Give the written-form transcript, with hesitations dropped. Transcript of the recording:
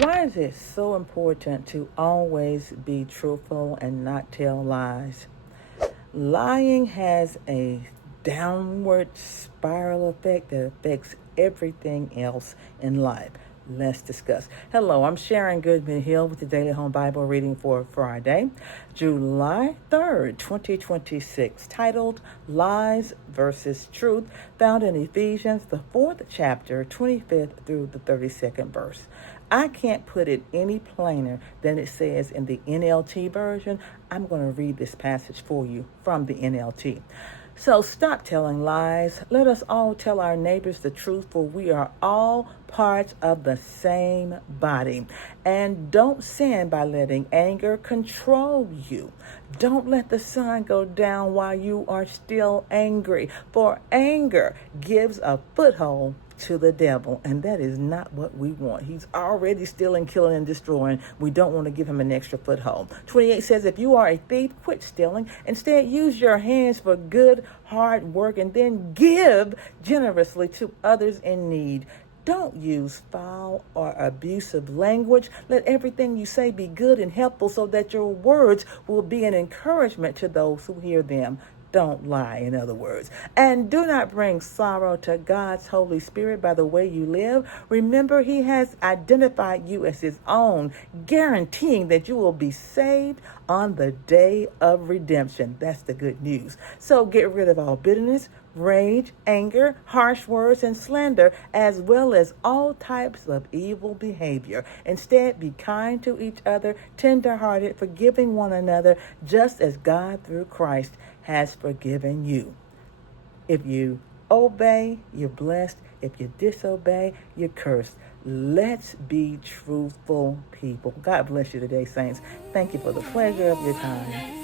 Why is it so important to always be truthful and not tell lies? Lying has a downward spiral effect that affects everything else in life. Let's discuss. Hello, I'm Sharon Goodman Hill with the Daily Home Bible reading for Friday, July 3rd, 2026, titled Lies versus Truth, found in Ephesians, the 4th chapter, 25th through the 32nd verse. I can't put it any plainer than it says in the NLT version. I'm going to read this passage for you from the NLT. So stop telling lies. Let us all tell our neighbors the truth, for we are all parts of the same body. And don't sin by letting anger control you. Don't let the sun go down while you are still angry, for anger gives a foothold to the devil, and that is not what we want. He's already stealing, killing, and destroying. We don't want to give him an extra foothold. 28 says, if you are a thief, quit stealing. Instead, use your hands for good, hard work, and then give generously to others in need. Don't use foul or abusive language. Let everything you say be good and helpful so that your words will be an encouragement to those who hear them. Don't lie, in other words. And do not bring sorrow to God's Holy Spirit by the way you live. Remember, He has identified you as His own, guaranteeing that you will be saved on the day of redemption. That's the good news. So get rid of all bitterness, rage, anger, harsh words, and slander, as well as all types of evil behavior. Instead, be kind to each other, tender-hearted, forgiving one another, just as God through Christ has forgiven you. If you obey, you're blessed. If you disobey, you're cursed. Let's be truthful people. God bless you today, saints. Thank you for the pleasure of your time.